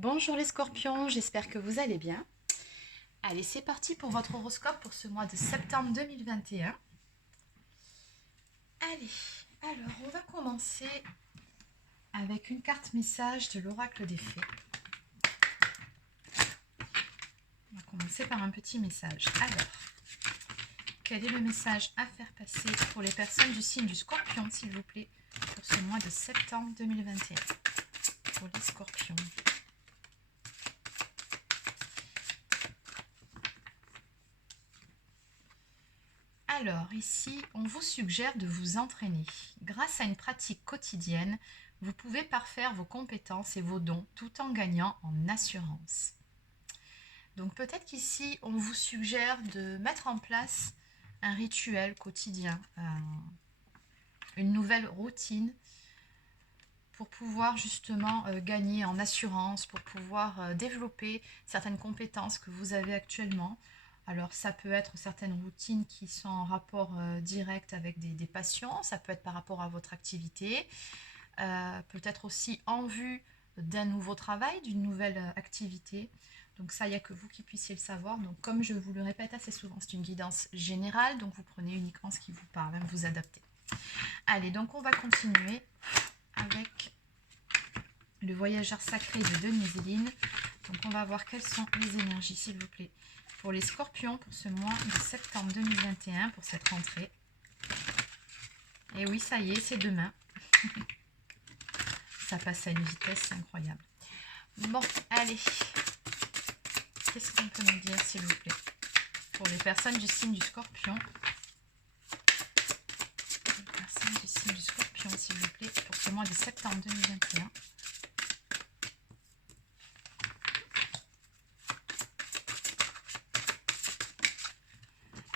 Bonjour les scorpions, j'espère que vous allez bien. Allez, c'est parti pour votre horoscope pour ce mois de septembre 2021. Allez, alors on va commencer avec une carte message de l'oracle des fées. On va commencer par un petit message. Alors, quel est le message à faire passer pour les personnes du signe du scorpion, s'il vous plaît, pour ce mois de septembre 2021 pour les scorpions? Alors ici, on vous suggère de vous entraîner. Grâce à une pratique quotidienne, vous pouvez parfaire vos compétences et vos dons tout en gagnant en assurance. Donc peut-être qu'ici, on vous suggère de mettre en place un rituel quotidien, une nouvelle routine pour pouvoir justement gagner en assurance, pour pouvoir développer certaines compétences que vous avez actuellement. Alors ça peut être certaines routines qui sont en rapport direct avec des patients, ça peut être par rapport à votre activité, peut-être aussi en vue d'un nouveau travail, d'une nouvelle activité. Donc ça, il n'y a que vous qui puissiez le savoir. Donc comme je vous le répète assez souvent, c'est une guidance générale, donc vous prenez uniquement ce qui vous parle, même vous adaptez. Allez, donc on va continuer avec le voyageur sacré de Denise Zéline. Donc on va voir quelles sont les énergies, s'il vous plaît, pour les scorpions pour ce mois de septembre 2021, pour cette rentrée. Et oui, ça y est, c'est demain. Ça passe à une vitesse, c'est incroyable. Bon, allez. Qu'est-ce qu'on peut nous dire, s'il vous plaît, pour les personnes du signe du scorpion? Les personnes du signe du scorpion, s'il vous plaît, pour ce mois de septembre 2021.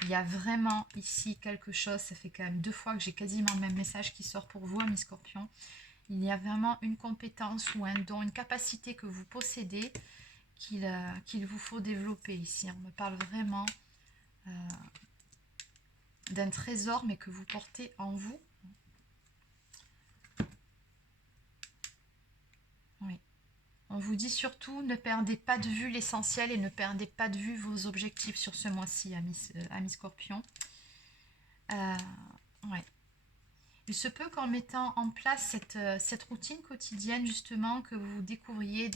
Il y a vraiment ici quelque chose, ça fait quand même 2 fois que j'ai quasiment le même message qui sort pour vous, amis scorpions. Il y a vraiment une compétence ou un don, une capacité que vous possédez qu'il vous faut développer ici. On me parle vraiment d'un trésor, mais que vous portez en vous. Oui. On vous dit surtout, ne perdez pas de vue l'essentiel et ne perdez pas de vue vos objectifs sur ce mois-ci, amis scorpions. Ouais. Il se peut qu'en mettant en place cette routine quotidienne, justement, que vous découvriez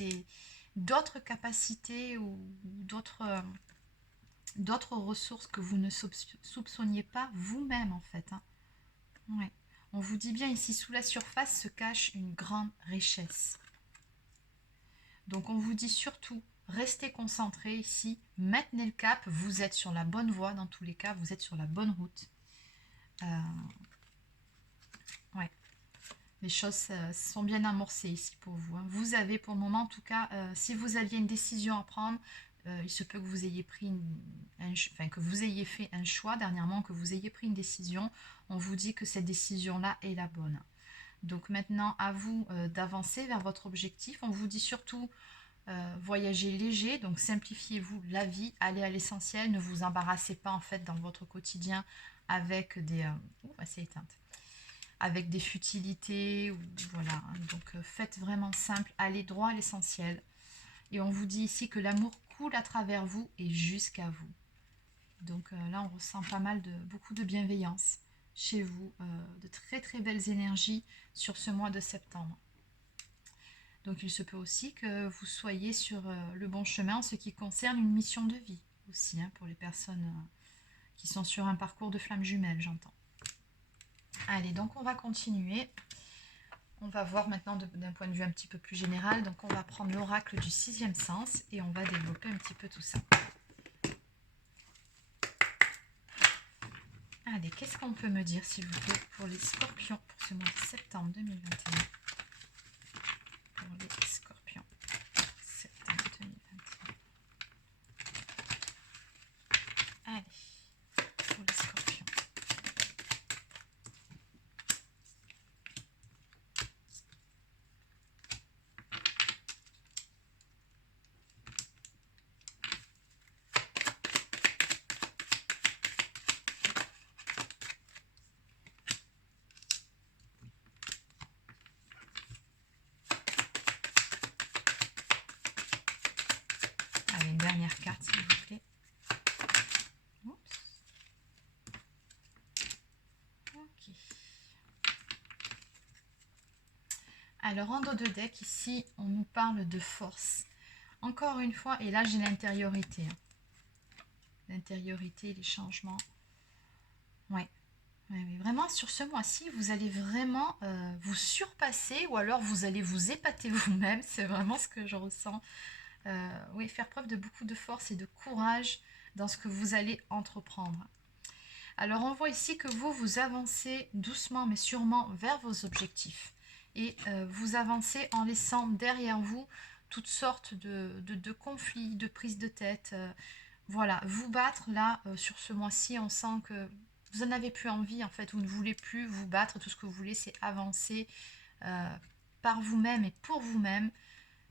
d'autres capacités ou d'autres ressources que vous ne soupçonniez pas vous-même, en fait. Hein. Ouais. On vous dit bien ici, sous la surface se cache une grande richesse. Donc on vous dit surtout, restez concentrés ici, maintenez le cap, vous êtes sur la bonne voie dans tous les cas, vous êtes sur la bonne route. Ouais. Les choses sont bien amorcées ici pour vous. Hein. Vous avez pour le moment, en tout cas, si vous aviez une décision à prendre, il se peut que vous ayez que vous ayez fait un choix dernièrement, que vous ayez pris une décision. On vous dit que cette décision-là est la bonne. Donc maintenant, à vous d'avancer vers votre objectif. On vous dit surtout voyager léger, donc simplifiez-vous la vie, allez à l'essentiel, ne vous embarrassez pas en fait dans votre quotidien avec des... c'est éteinte. Avec des futilités, ou, voilà. Hein. Donc faites vraiment simple, allez droit à l'essentiel. Et on vous dit ici que l'amour coule à travers vous et jusqu'à vous. Donc là, on ressent beaucoup de bienveillance chez vous, de très très belles énergies sur ce mois de septembre. Donc il se peut aussi que vous soyez sur le bon chemin en ce qui concerne une mission de vie aussi, hein, pour les personnes qui sont sur un parcours de flamme jumelle, j'entends. Allez, donc on va continuer. On va voir maintenant d'un point de vue un petit peu plus général. Donc on va prendre l'oracle du 6e sens et on va développer un petit peu tout ça. Allez, qu'est-ce qu'on peut me dire, s'il vous plaît, pour les scorpions pour ce mois de septembre 2021? Pour les scorpions, septembre 2021. Allez, pour les scorpions. Allez, une dernière carte, s'il vous plaît. Oups. Ok. Alors, en dos de deck, ici, on nous parle de force. Encore une fois, et là, j'ai l'intériorité. Hein. L'intériorité, les changements. Ouais. Oui, vraiment, sur ce mois-ci, vous allez vraiment vous surpasser ou alors vous allez vous épater vous-même. C'est vraiment ce que je ressens. Oui, faire preuve de beaucoup de force et de courage dans ce que vous allez entreprendre. Alors, on voit ici que vous avancez doucement mais sûrement vers vos objectifs. Et vous avancez en laissant derrière vous toutes sortes de conflits, de prises de tête. Voilà, vous battre là, sur ce mois-ci, on sent que vous n'en avez plus envie, en fait, vous ne voulez plus vous battre, tout ce que vous voulez, c'est avancer par vous-même et pour vous-même.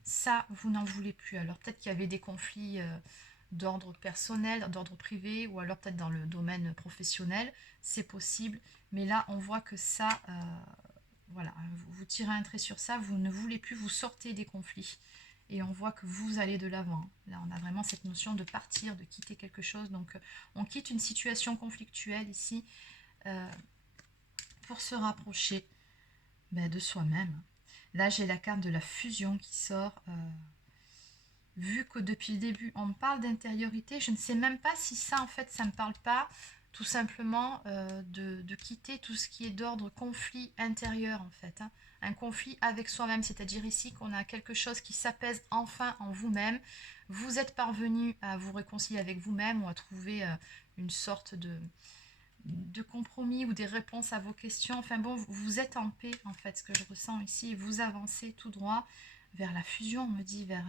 Ça, vous n'en voulez plus. Alors peut-être qu'il y avait des conflits d'ordre personnel, d'ordre privé, ou alors peut-être dans le domaine professionnel, c'est possible. Mais là, on voit que ça, voilà, vous tirez un trait sur ça, vous ne voulez plus, vous sortez des conflits. Et on voit que vous allez de l'avant. Là, on a vraiment cette notion de partir, de quitter quelque chose. Donc, on quitte une situation conflictuelle ici pour se rapprocher de soi-même. Là, j'ai la carte de la fusion qui sort. Vu que depuis le début, on me parle d'intériorité, je ne sais même pas si ça, en fait, ça ne me parle pas tout simplement de quitter tout ce qui est d'ordre conflit intérieur, en fait. Hein. Un conflit avec soi-même, c'est-à-dire ici qu'on a quelque chose qui s'apaise enfin en vous-même. Vous êtes parvenu à vous réconcilier avec vous-même ou à trouver une sorte de compromis ou des réponses à vos questions. Enfin bon, vous êtes en paix, en fait, ce que je ressens ici. Et vous avancez tout droit vers la fusion, on me dit, vers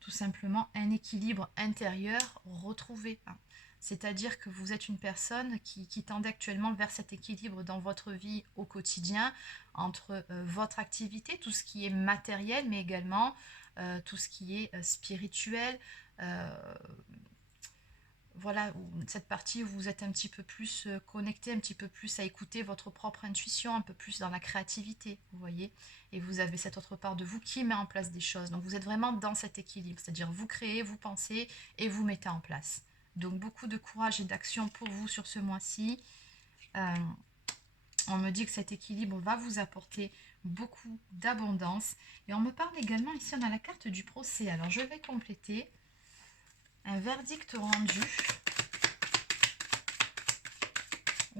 tout simplement un équilibre intérieur retrouvé. Hein. C'est-à-dire que vous êtes une personne qui tend actuellement vers cet équilibre dans votre vie au quotidien, entre votre activité, tout ce qui est matériel, mais également tout ce qui est spirituel, voilà, cette partie où vous êtes un petit peu plus connecté, un petit peu plus à écouter votre propre intuition, un peu plus dans la créativité, vous voyez. Et vous avez cette autre part de vous qui met en place des choses. Donc vous êtes vraiment dans cet équilibre, c'est-à-dire vous créez, vous pensez et vous mettez en place. Donc beaucoup de courage et d'action pour vous sur ce mois-ci. On me dit que cet équilibre va vous apporter beaucoup d'abondance. Et on me parle également, ici on a la carte du procès. Alors je vais compléter. Un verdict rendu.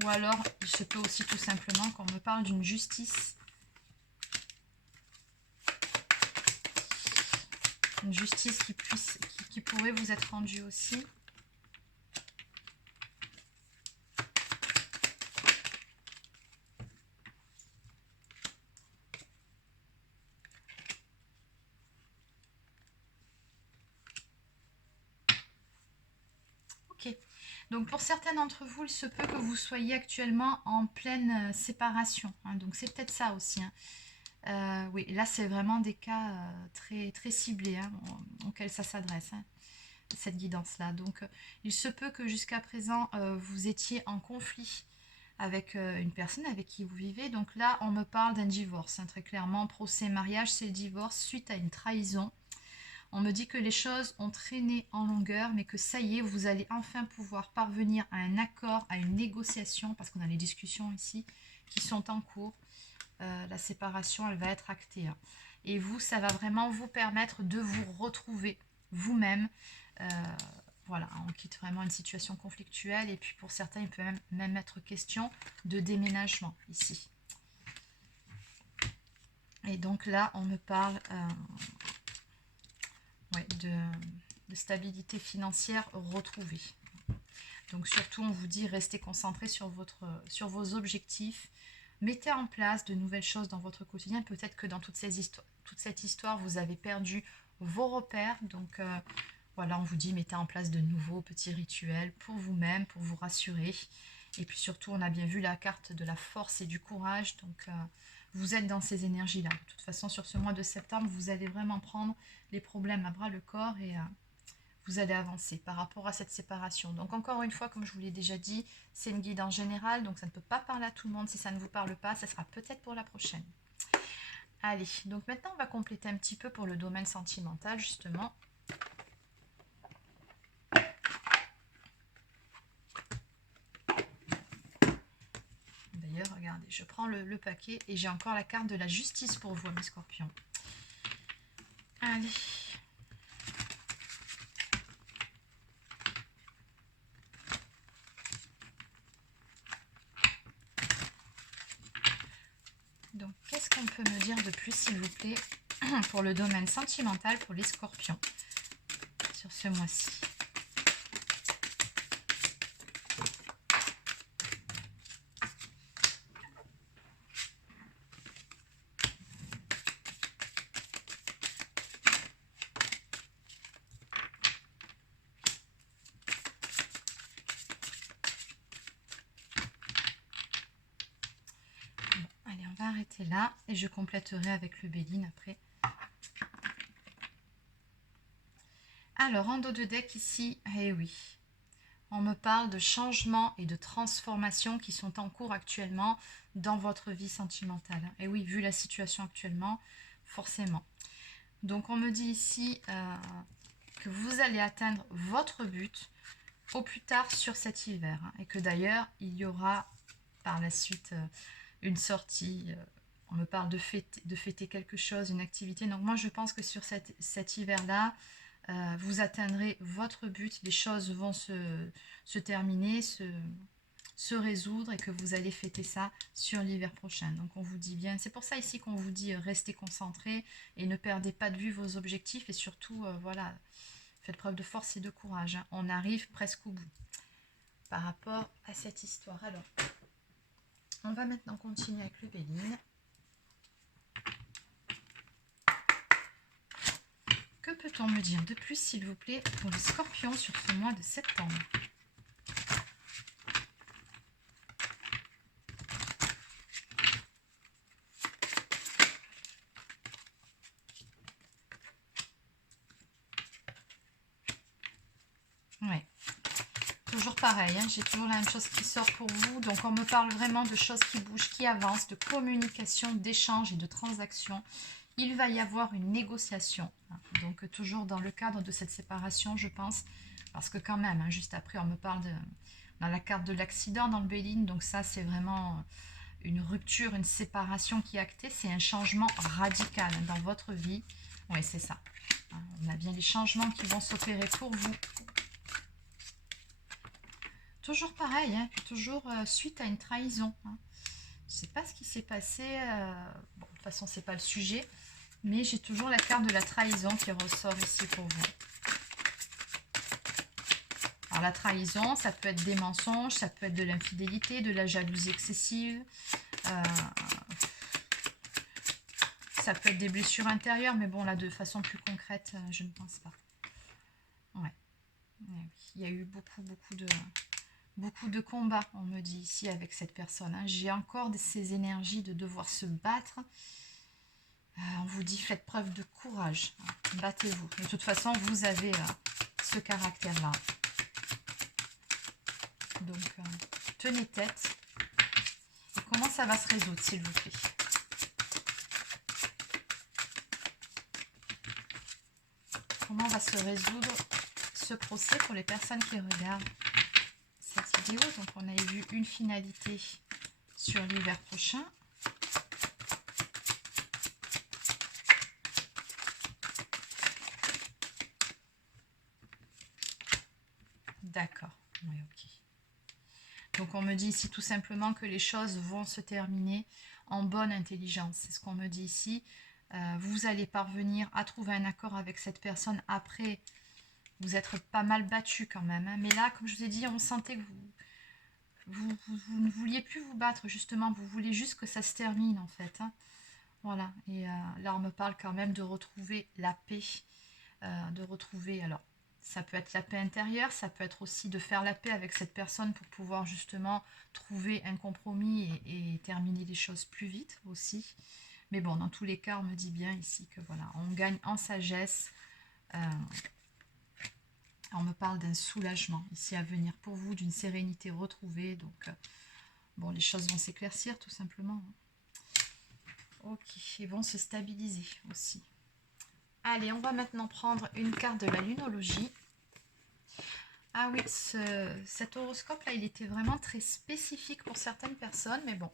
Ou alors, il se peut aussi tout simplement qu'on me parle d'une justice. Une justice qui pourrait vous être rendue aussi. Ok. Donc pour certains d'entre vous, il se peut que vous soyez actuellement en pleine séparation. Hein, donc c'est peut-être ça aussi. Hein. Oui, là c'est vraiment des cas très, très ciblés hein, auxquels ça s'adresse, hein, cette guidance-là. Donc il se peut que jusqu'à présent vous étiez en conflit avec une personne avec qui vous vivez. Donc là on me parle d'un divorce, hein, très clairement. Procès, mariage, c'est le divorce suite à une trahison. On me dit que les choses ont traîné en longueur, mais que ça y est, vous allez enfin pouvoir parvenir à un accord, à une négociation, parce qu'on a les discussions ici qui sont en cours. La séparation, elle va être actée. Hein. Et vous, ça va vraiment vous permettre de vous retrouver vous-même. Voilà, on quitte vraiment une situation conflictuelle. Et puis pour certains, il peut même être question de déménagement ici. Et donc là, on me parle... Ouais, de stabilité financière retrouvée. Donc surtout, on vous dit, restez concentré sur vos objectifs. Mettez en place de nouvelles choses dans votre quotidien. Peut-être que dans toute cette histoire, vous avez perdu vos repères. Donc voilà, on vous dit, mettez en place de nouveaux petits rituels pour vous-même, pour vous rassurer. Et puis surtout, on a bien vu la carte de la force et du courage. Donc vous êtes dans ces énergies-là. De toute façon, sur ce mois de septembre, vous allez vraiment prendre les problèmes à bras le corps et vous allez avancer par rapport à cette séparation. Donc encore une fois, comme je vous l'ai déjà dit, c'est une guidance générale, donc ça ne peut pas parler à tout le monde. Si ça ne vous parle pas, ça sera peut-être pour la prochaine. Allez, donc maintenant on va compléter un petit peu pour le domaine sentimental, justement. regardez, je prends le paquet et j'ai encore la carte de la justice pour vous, mes scorpions. Allez. Donc, qu'est-ce qu'on peut me dire de plus, s'il vous plaît, pour le domaine sentimental pour les scorpions sur ce mois-ci? Allez, on va arrêter là et je compléterai avec le Béline après. Alors, en dos de deck ici, eh oui, on me parle de changements et de transformations qui sont en cours actuellement dans votre vie sentimentale. Et oui, vu la situation actuellement, forcément. Donc, on me dit ici que vous allez atteindre votre but au plus tard sur cet hiver. Et que d'ailleurs, il y aura par la suite une sortie. On me parle de fêter quelque chose, une activité. Donc, moi, je pense que sur cet hiver-là, vous atteindrez votre but, les choses vont se terminer, se résoudre et que vous allez fêter ça sur l'hiver prochain. Donc on vous dit bien, c'est pour ça ici qu'on vous dit restez concentrés et ne perdez pas de vue vos objectifs et surtout, voilà, faites preuve de force et de courage. Hein. On arrive presque au bout par rapport à cette histoire. Alors, on va maintenant continuer avec le Béline. Que peut-on me dire de plus, s'il vous plaît, pour les scorpions sur ce mois de septembre? Ouais. Toujours pareil, hein, j'ai toujours la même chose qui sort pour vous. Donc on me parle vraiment de choses qui bougent, qui avancent, de communication, d'échange et de transactions. Il va y avoir une négociation. Donc toujours dans le cadre de cette séparation, je pense. Parce que quand même, hein, juste après, on me parle dans la carte de l'accident dans le Béline. Donc ça, c'est vraiment une rupture, une séparation qui est actée. C'est un changement radical dans votre vie. Oui, c'est ça. On a bien les changements qui vont s'opérer pour vous. Toujours pareil, hein, toujours suite à une trahison. Hein. Je ne sais pas ce qui s'est passé. Bon, de toute façon, ce n'est pas le sujet. Mais j'ai toujours la carte de la trahison qui ressort ici pour vous. Alors la trahison, ça peut être des mensonges, ça peut être de l'infidélité, de la jalousie excessive. Ça peut être des blessures intérieures, mais bon, là, de façon plus concrète, je ne pense pas. Ouais. Il y a eu beaucoup de combats, on me dit ici, avec cette personne. Hein. J'ai encore ces énergies de devoir se battre. On vous dit, faites preuve de courage. Hein. Battez-vous. De toute façon, vous avez ce caractère-là. Donc, tenez tête. Et comment ça va se résoudre, s'il vous plaît? Comment va se résoudre ce procès pour les personnes qui regardent cette vidéo? Donc, on a vu une finalité sur l'hiver prochain. D'accord. Oui, ok. Donc, on me dit ici tout simplement que les choses vont se terminer en bonne intelligence. C'est ce qu'on me dit ici. Vous allez parvenir à trouver un accord avec cette personne après vous être pas mal battu quand même. Hein. Mais là, comme je vous ai dit, on sentait que vous ne vouliez plus vous battre, justement. Vous voulez juste que ça se termine, en fait. Hein. Voilà. Et là, on me parle quand même de retrouver la paix. De retrouver... Alors, ça peut être la paix intérieure, ça peut être aussi de faire la paix avec cette personne pour pouvoir justement trouver un compromis et terminer les choses plus vite aussi. Mais bon, dans tous les cas, on me dit bien ici que voilà, on gagne en sagesse. On me parle d'un soulagement ici à venir pour vous, d'une sérénité retrouvée. Donc, bon, les choses vont s'éclaircir tout simplement. Ok, ils vont se stabiliser aussi. Allez, on va maintenant prendre une carte de la lunologie. Ah oui, cet horoscope-là, il était vraiment très spécifique pour certaines personnes, mais bon,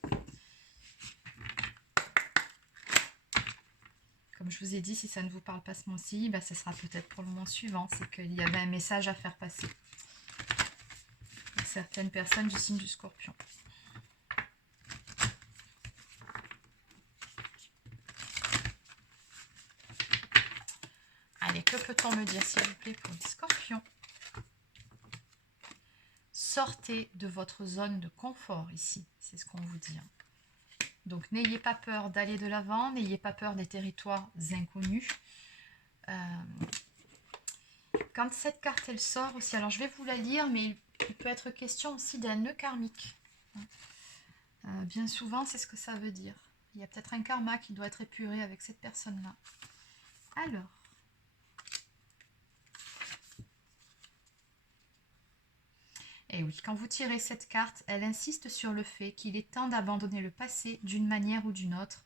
comme je vous ai dit, si ça ne vous parle pas ce mois-ci, ce sera peut-être pour le mois suivant. C'est qu'il y avait un message à faire passer. Certaines personnes du signe du Scorpion. Allez, que peut-on me dire, s'il vous plaît, pour les Scorpions? Sortez de votre zone de confort ici, c'est ce qu'on vous dit. Donc, n'ayez pas peur d'aller de l'avant, n'ayez pas peur des territoires inconnus. Quand cette carte, elle sort aussi, alors je vais vous la lire, mais il peut être question aussi d'un nœud karmique. Bien souvent, c'est ce que ça veut dire. Il y a peut-être un karma qui doit être épuré avec cette personne-là. Alors, et oui, quand vous tirez cette carte, elle insiste sur le fait qu'il est temps d'abandonner le passé d'une manière ou d'une autre,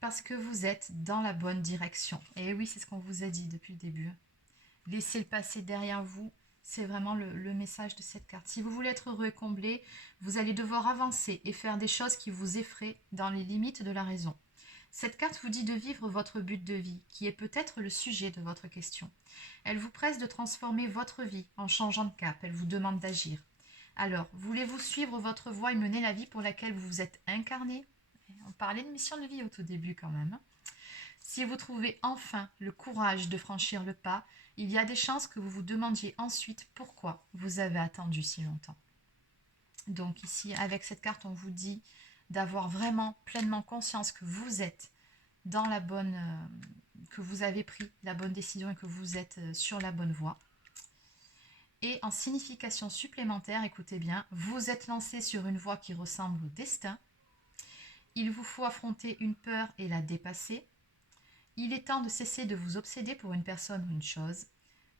parce que vous êtes dans la bonne direction. Et oui, c'est ce qu'on vous a dit depuis le début. Laissez le passé derrière vous, c'est vraiment le message de cette carte. Si vous voulez être heureux et comblé, vous allez devoir avancer et faire des choses qui vous effraient dans les limites de la raison. Cette carte vous dit de vivre votre but de vie, qui est peut-être le sujet de votre question. Elle vous presse de transformer votre vie en changeant de cap, elle vous demande d'agir. Alors, voulez-vous suivre votre voie et mener la vie pour laquelle vous vous êtes incarné? On parlait de mission de vie au tout début quand même. Si vous trouvez enfin le courage de franchir le pas, il y a des chances que vous vous demandiez ensuite pourquoi vous avez attendu si longtemps. Donc ici, avec cette carte, on vous dit d'avoir vraiment pleinement conscience que vous êtes dans la bonne, que vous avez pris la bonne décision et que vous êtes sur la bonne voie. Et en signification supplémentaire, écoutez bien, vous êtes lancé sur une voie qui ressemble au destin. Il vous faut affronter une peur et la dépasser. Il est temps de cesser de vous obséder pour une personne ou une chose.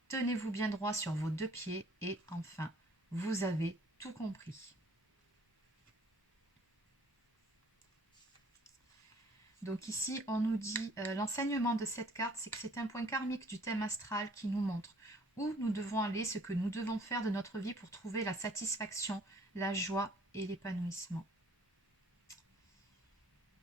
Tenez-vous bien droit sur vos deux pieds et enfin, vous avez tout compris. Donc ici, on nous dit, l'enseignement de cette carte, c'est que c'est un point karmique du thème astral qui nous montre où nous devons aller, ce que nous devons faire de notre vie pour trouver la satisfaction, la joie et l'épanouissement.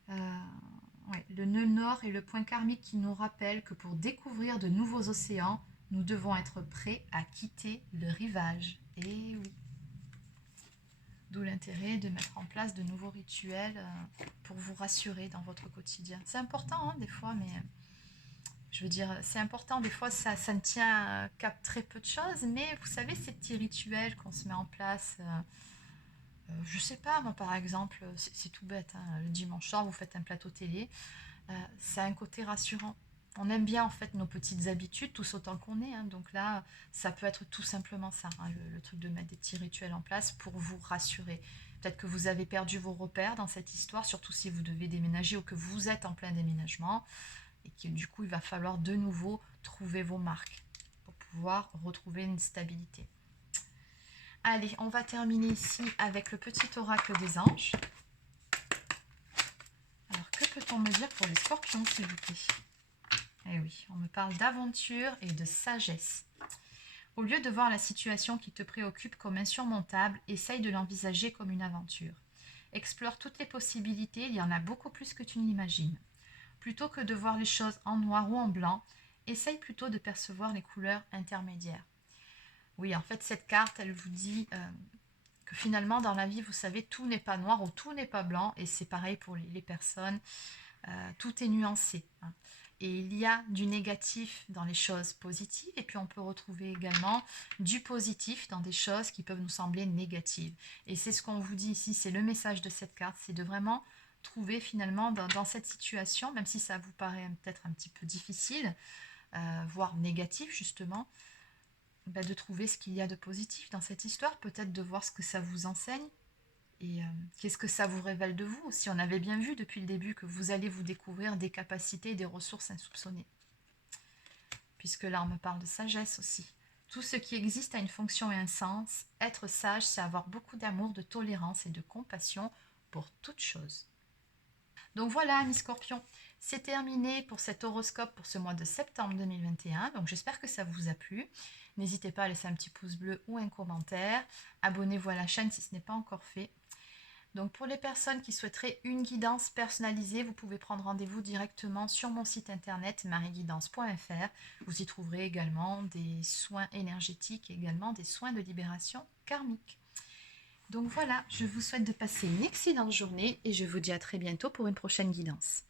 Ouais, le nœud nord est le point karmique qui nous rappelle que pour découvrir de nouveaux océans, nous devons être prêts à quitter le rivage. Et oui. D'où l'intérêt de mettre en place de nouveaux rituels pour vous rassurer dans votre quotidien. C'est important des fois, mais je veux dire, c'est important. Des fois, ça ne tient qu'à très peu de choses, mais vous savez, ces petits rituels qu'on se met en place... je sais pas, moi par exemple, c'est tout bête, le dimanche soir vous faites un plateau télé, ça a un côté rassurant. On aime bien en fait nos petites habitudes, tous autant qu'on est, donc là ça peut être tout simplement ça, le truc de mettre des petits rituels en place pour vous rassurer. Peut-être que vous avez perdu vos repères dans cette histoire, surtout si vous devez déménager ou que vous êtes en plein déménagement, et que du coup il va falloir de nouveau trouver vos marques pour pouvoir retrouver une stabilité. Allez, on va terminer ici avec le petit oracle des anges. Alors, que peut-on me dire pour les scorpions, s'il vous plaît? Eh oui, on me parle d'aventure et de sagesse. Au lieu de voir la situation qui te préoccupe comme insurmontable, essaye de l'envisager comme une aventure. Explore toutes les possibilités, il y en a beaucoup plus que tu n'imagines. Plutôt que de voir les choses en noir ou en blanc, essaye plutôt de percevoir les couleurs intermédiaires. Oui, en fait, cette carte, elle vous dit que finalement, dans la vie, vous savez, tout n'est pas noir ou tout n'est pas blanc. Et c'est pareil pour les personnes. Tout est nuancé. Et il y a du négatif dans les choses positives. Et puis, on peut retrouver également du positif dans des choses qui peuvent nous sembler négatives. Et c'est ce qu'on vous dit ici, c'est le message de cette carte. C'est de vraiment trouver finalement dans cette situation, même si ça vous paraît peut-être un petit peu difficile, voire négatif justement, de trouver ce qu'il y a de positif dans cette histoire, peut-être de voir ce que ça vous enseigne et qu'est-ce que ça vous révèle de vous. Si on avait bien vu depuis le début que vous allez vous découvrir des capacités et des ressources insoupçonnées. Puisque là on me parle de sagesse aussi. Tout ce qui existe a une fonction et un sens. Être sage, c'est avoir beaucoup d'amour, de tolérance et de compassion pour toute chose. Donc voilà, mes scorpions, c'est terminé pour cet horoscope pour ce mois de septembre 2021. Donc j'espère que ça vous a plu. N'hésitez pas à laisser un petit pouce bleu ou un commentaire. Abonnez-vous à la chaîne si ce n'est pas encore fait. Donc pour les personnes qui souhaiteraient une guidance personnalisée, vous pouvez prendre rendez-vous directement sur mon site internet marieguidance.fr. Vous y trouverez également des soins énergétiques et également des soins de libération karmique. Donc voilà, je vous souhaite de passer une excellente journée et je vous dis à très bientôt pour une prochaine guidance.